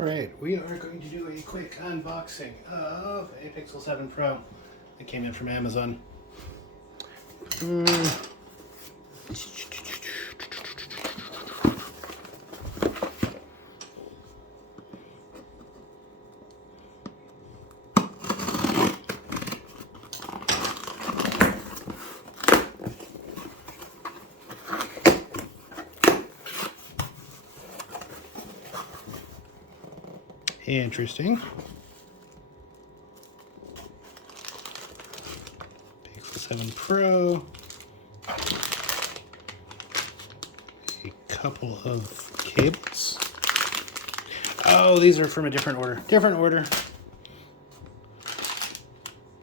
Alright, we are going to do a quick unboxing of a Pixel 7 Pro. It came in from Amazon. Interesting. Pixel 7 Pro. A couple of cables. Oh, these are from a different order. Different order.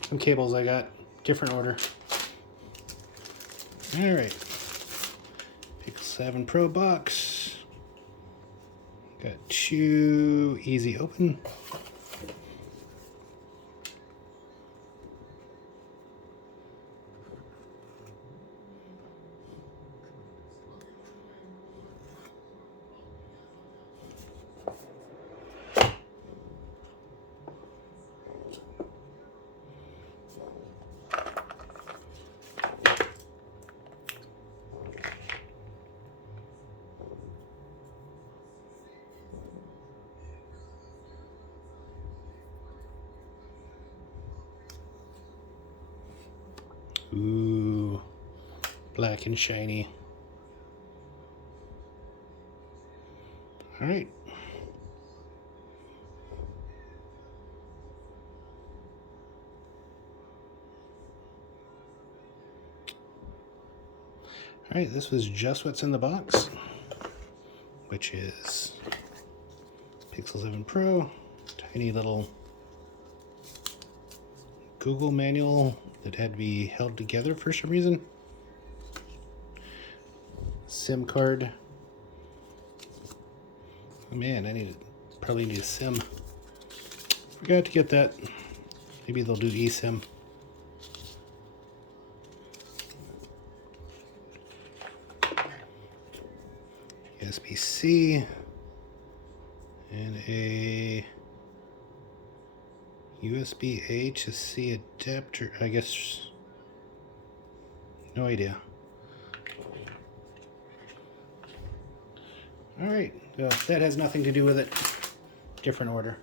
Some cables I got. Different order. Alright. Pixel 7 Pro box. Got two easy open. Ooh, black and shiny. All right. All right, this was just what's in the box, which is Pixel 7 Pro, tiny little Google manual that had to be held together for some reason. SIM card. Oh man, probably need a SIM. Forgot to get that. Maybe they'll do eSIM. USB-C and a USB-A to C adapter, I guess. No idea. All right, well, that has nothing to do with it. Different order.